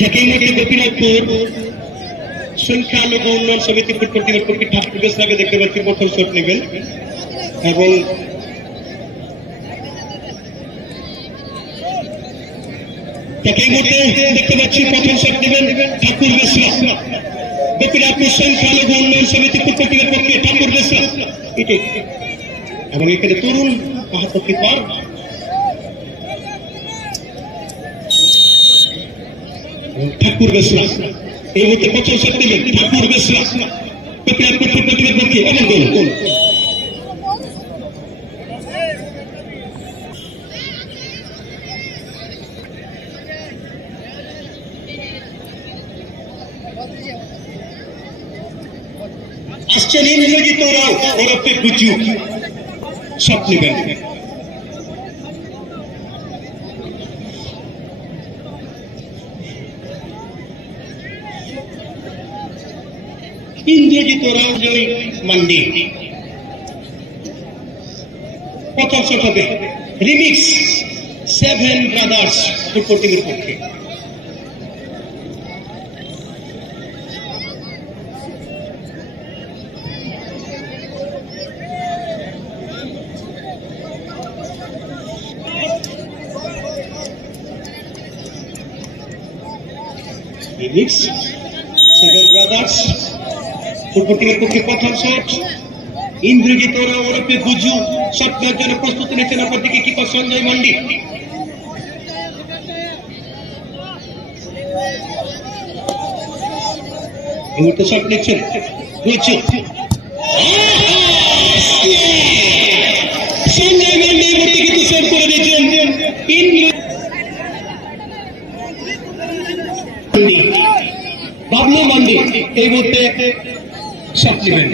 জাকিমুদ্দিন গোপীনাথপুর সংখ্যালঘু উন্নয়ন সমিতি ফুটবল টিমের পক্ষে ঠাকুর বেসরাকে দেখতে পাচ্ছি প্রথম শট নেবেন এবং এই মুহূর্তে দেখতে পাচ্ছি প্রথম শট নেবেন ঠাকুর বেসরা গোপীনাথপুর সংখ্যালঘু উন্নয়ন সমিতি ফুটবল টিমের পক্ষে ঠাকুর বেসরা এবং এখানে তরুণ মাহাতো কিপার ঠাকুর বেসরা এই মুহূর্তে প্রথম শট নেবেন ঠাকুর বেসরা গোপীনাথপুর ফুটবল টিমের পক্ষে এবং গোল আসছেন ইন্দ্রজিৎ রাও ওরফে গুজু শট নেবেন ইন্দ্রজিৎ রাও জয় মান্ডি প্রথম শট হবে রিমিক্স 7 ব্রাদার্স ফুটবল টিমের পক্ষে রিমিক্স 7 ব্রাদার্স ফুটবল টিমের পক্ষে প্রথম শট ইন্দ্রজিৎ রাও ওরফে গুজু শট নেওয়ার জন্য প্রস্তুতি নিচ্ছেন অপরদিকে কিপার সঞ্জয় মান্ডি এই মুহূর্তে শট নিচ্ছেন গুজু সঞ্জয় মান্ডি এই মুহূর্তে কিন্তু সেভ করে দিয়েছেন বাবলু মান্ডি এই মুহূর্তে শট নেবেন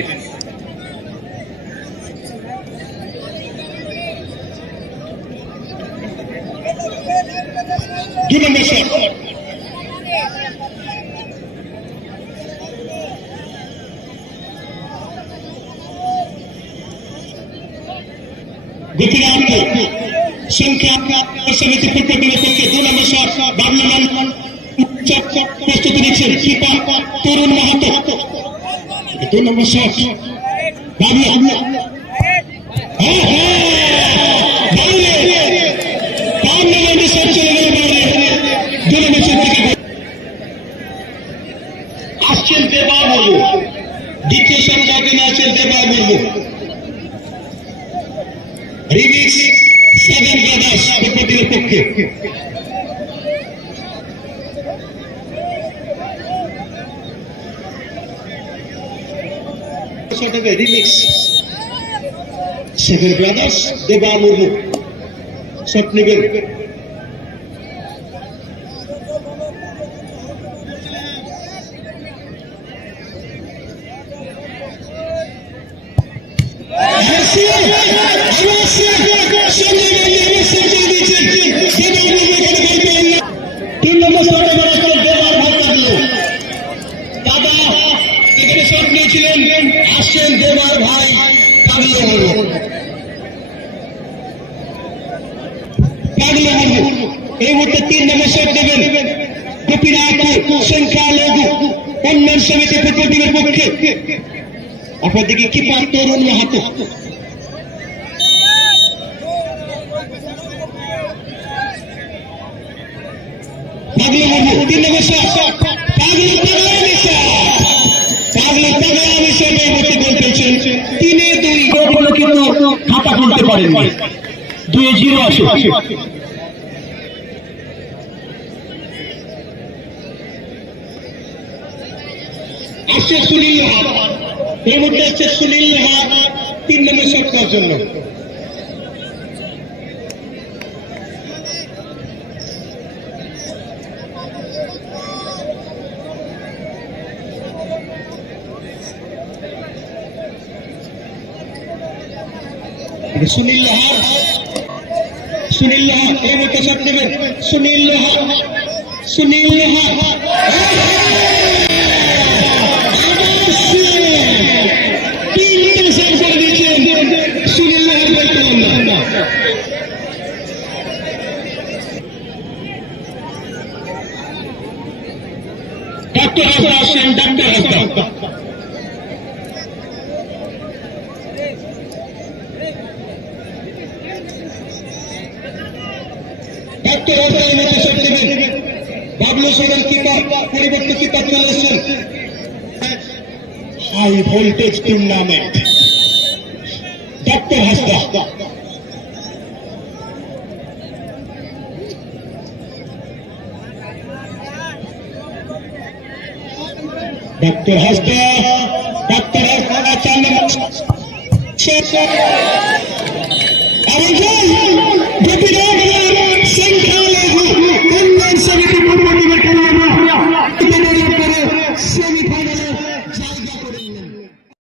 দুই নম্বর শট গোপীনাথপুর সংখ্যা সমিতি ফুটবল টিমের পক্ষে 2 নম্বর শট বাবলু মান্ডি প্রস্তুতি নিচ্ছেন কিপার তরুণ মাহাতো 2 নম্বর শট বাবলু আসছেন দেবা মুর্মু দ্বিতীয় সংখ্যাকে আছেন দেবা মুর্মু রিমিক্স 7 ব্রাদার্স ফুটবল টিমের পক্ষে রিমিক্স 7 ব্রাদার্স দেবা মুর্মু শট নেবেন আসছেন দেবার ভাই এই মুহূর্তে 3 নম্বর শট দেবেন গোপীনাথপুর সংখ্যালঘু উন্নয়ন সমিতি ফুটবল টিমের পক্ষে অপরদিকে কিপার তরুণ মাহাতো পাগলু মুর্মু 3 নম্বর শট পাগলু কিন্তু খাতা খুলতে পারেননি 2-0 আসে আসছে সুনীল লাহা এই মুহূর্তে আসছে সুনীল লাহা 3 নম্বর শট করার জন্য সুনীল লাহা এই মুহূর্তে শট নেবেন সুনীল লাহা ডাক্তার হাসদা আসেন, ডাক্তার হাসদা। ডাক্তার হাসদা এই ম্যাচে শট দেবেন। বাবলু সোরেন কিপার, পরিবর্তন কিপার চলে এসেছেন। High voltage tournament Daktar Hansda. Daktar Hansda, Daktar Hansda চালেন সেমিফাইনাল